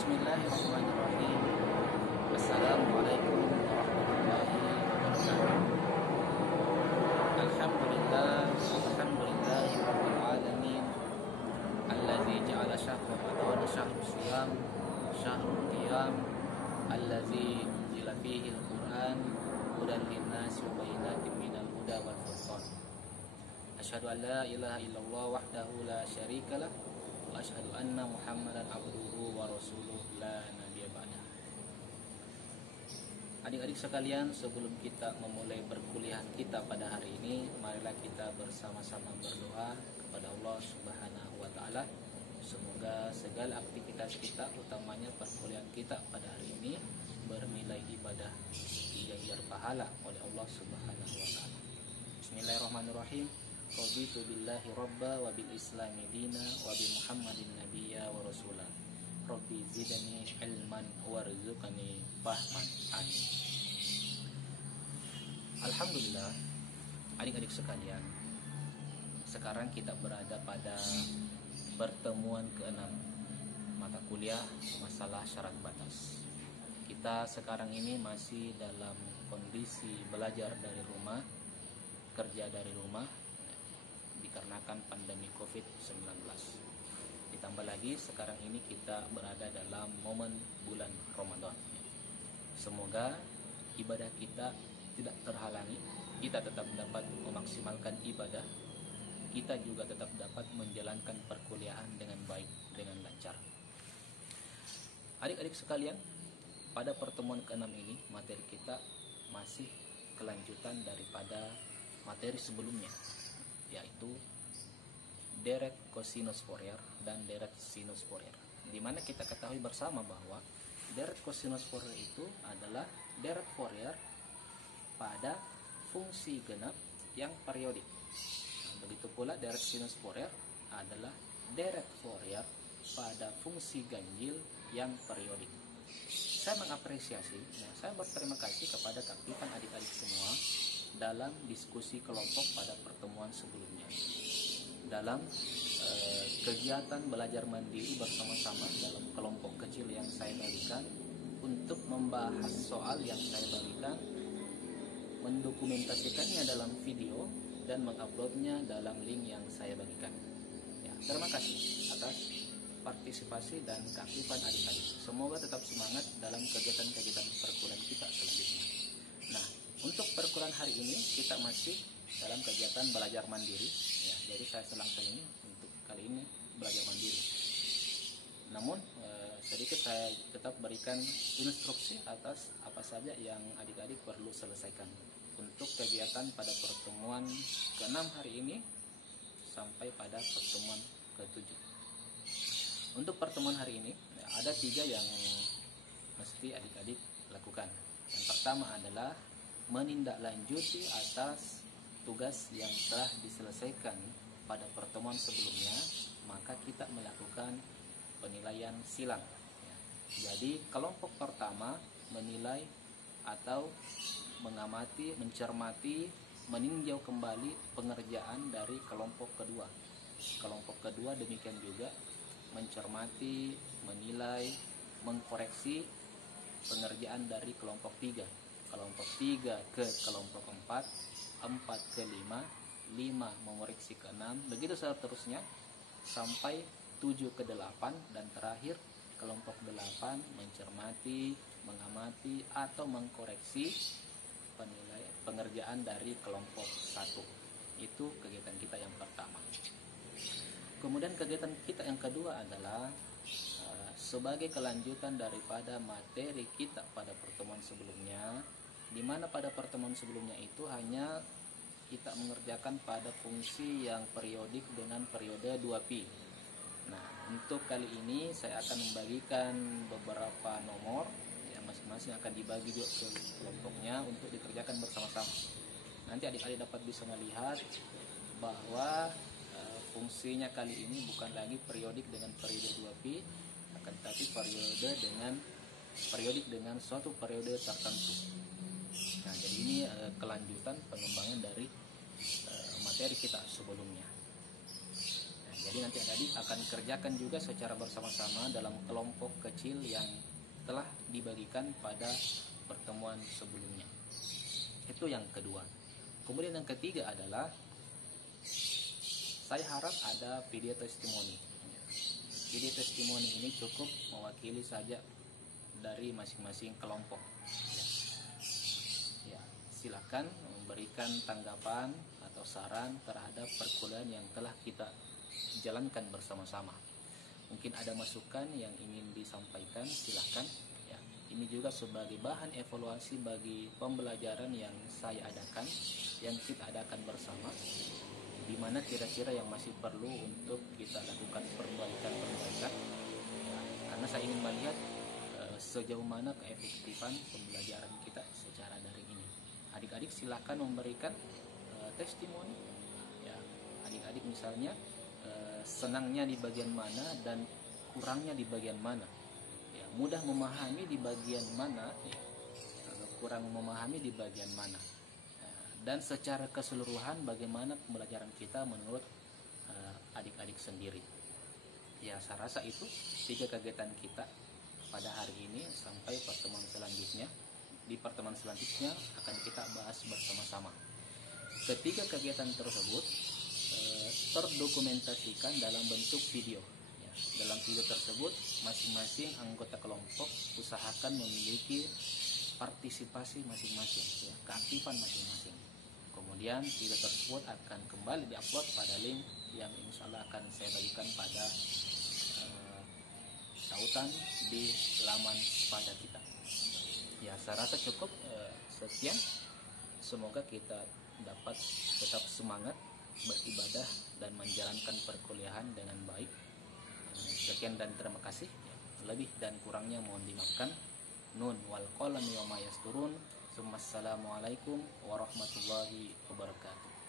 Bismillahirrahmanirrahim. Assalamualaikum warahmatullahi wabarakatuh. Alhamdulillahi rabbil alamin. Alladzi ja'ala syahra Ramadan syahrul siyam, syahrul qiyam, alladzi unzila fihi al-Qur'an hudan lin-nasi wa bayyinatin minal huda wal furqan. Asyhadu an la ilaha illallah wahdahu la syarikalah wa asyhadu anna Muhammadan abduhu wa rasuluh la nabiyya ba'dah. Adik-adik sekalian, sebelum kita memulai perkuliahan kita pada hari ini, marilah kita bersama-sama berdoa kepada Allah Subhanahu wa taala. Semoga segala aktivitas kita, utamanya perkuliahan kita pada hari ini, bernilai ibadah diganjar pahala oleh Allah Subhanahu wa taala. Bismillahirrahmanirrahim. Qaditu billahi rabba wa bil islami dina wa bi muhammadin nabiyya wa rasulah. Rabbi zidani ilman warzuqni fahman. Amin. Alhamdulillah, adik-adik sekalian, sekarang kita berada pada pertemuan ke-6 mata kuliah masalah syarat batas. Kita sekarang ini masih dalam kondisi belajar dari rumah, kerja dari rumah, dikarenakan pandemi COVID-19. Ditambah lagi sekarang ini kita berada dalam momen bulan Ramadan. Semoga ibadah kita tidak terhalangi, kita tetap dapat memaksimalkan ibadah, kita juga tetap dapat menjalankan perkuliahan dengan baik, dengan lancar. Adik-adik sekalian, pada pertemuan ke-6 ini materi kita masih kelanjutan daripada materi sebelumnya, yaitu deret cosinus Fourier dan deret sinus Fourier, di mana kita ketahui bersama bahwa deret cosinus Fourier itu adalah deret Fourier pada fungsi genap yang periodik. Begitu pula deret sinus Fourier adalah deret Fourier pada fungsi ganjil yang periodik. Saya mengapresiasi, saya berterima kasih kepada kaktifan adik-adik semua dalam diskusi kelompok pada pertemuan sebelumnya. Dalam kegiatan belajar mandiri bersama-sama dalam kelompok kecil yang saya bagikan, untuk membahas soal yang saya bagikan, mendokumentasikannya dalam video dan menguploadnya dalam link yang saya bagikan. Ya, terima kasih atas partisipasi dan keaktifan adik-adik. Semoga tetap semangat dalam kegiatan-kegiatan perkuliahan kita selanjutnya. Nah, untuk perkuliahan hari ini kita masih dalam kegiatan belajar mandiri. Ya, jadi saya selang-seling untuk kali ini belajar mandiri. Namun sedikit saya tetap berikan instruksi atas apa saja yang adik-adik perlu selesaikan untuk kegiatan pada pertemuan ke-6 hari ini sampai pada pertemuan ke-7. Untuk pertemuan hari ini ada 3 yang mesti adik-adik lakukan. Yang pertama adalah menindaklanjuti atas tugas yang telah diselesaikan pada pertemuan sebelumnya, maka kita melakukan penilaian silang. Jadi kelompok pertama menilai atau mengamati, mencermati, meninjau kembali pengerjaan dari kelompok kedua. Kelompok kedua demikian juga mencermati, menilai, mengkoreksi pengerjaan dari kelompok 3. Kelompok 3 ke kelompok 4, 4 ke 5, 5 mengoreksi ke 6, begitu seterusnya sampai 7 ke 8, dan terakhir kelompok 8 mencermati, mengamati atau mengkoreksi pengerjaan dari kelompok 1. Itu kegiatan kita yang pertama. Kemudian kegiatan kita yang kedua adalah sebagai kelanjutan daripada materi kita pada pertemuan sebelumnya, di mana pada pertemuan sebelumnya itu hanya kita mengerjakan pada fungsi yang periodik dengan periode 2pi. Nah, untuk kali ini saya akan membagikan beberapa nomor yang masing-masing akan dibagi juga ke kelompoknya untuk dikerjakan bersama-sama. Nanti adik-adik dapat bisa melihat bahwa fungsinya kali ini bukan lagi periodik dengan periode 2pi, akan tetapi periodik dengan suatu periode tertentu. Nah, jadi ini kelanjutan pengembangan dari materi kita sebelumnya. Nah, Jadi nanti adik akan kerjakan juga secara bersama-sama dalam kelompok kecil yang telah dibagikan pada pertemuan sebelumnya. Itu yang kedua. Kemudian yang ketiga adalah saya harap ada video testimoni. Video testimoni ini cukup mewakili saja dari masing-masing kelompok. Ya, silakan memberikan tanggapan atau saran terhadap perkuliahan yang telah kita jalankan bersama-sama. Mungkin ada masukan yang ingin disampaikan, silakan. Ya, ini juga sebagai bahan evaluasi bagi pembelajaran yang saya adakan, yang kita adakan bersama, di mana kira-kira yang masih perlu untuk kita lakukan perbaikan-perbaikan. Ya, karena saya ingin melihat sejauh mana keefektifan pembelajaran kita secara daring ini. Adik-adik silakan memberikan testimoni. Ya, adik-adik misalnya senangnya di bagian mana dan kurangnya di bagian mana. Ya, mudah memahami di bagian mana, ya, kurang memahami di bagian mana. Dan secara keseluruhan bagaimana pembelajaran kita menurut adik-adik sendiri. Ya, saya rasa itu 3 kegiatan kita pada hari ini sampai pertemuan selanjutnya. Di pertemuan selanjutnya akan kita bahas bersama-sama. Ketiga kegiatan tersebut terdokumentasikan dalam bentuk video. Ya, dalam video tersebut masing-masing anggota kelompok usahakan memiliki partisipasi masing-masing, ya, keaktifan masing-masing. Kemudian video tersebut akan kembali diupload pada link yang insya Allah akan saya bagikan pada tautan di laman pada kita. Ya, saya rasa cukup sekian. Semoga kita dapat tetap semangat beribadah dan menjalankan perkuliahan dengan baik. Sekian dan terima kasih. Lebih dan kurangnya mohon dimaafkan. Nun wal qalami wa ma yasturun. Assalamualaikum warahmatullahi wabarakatuh.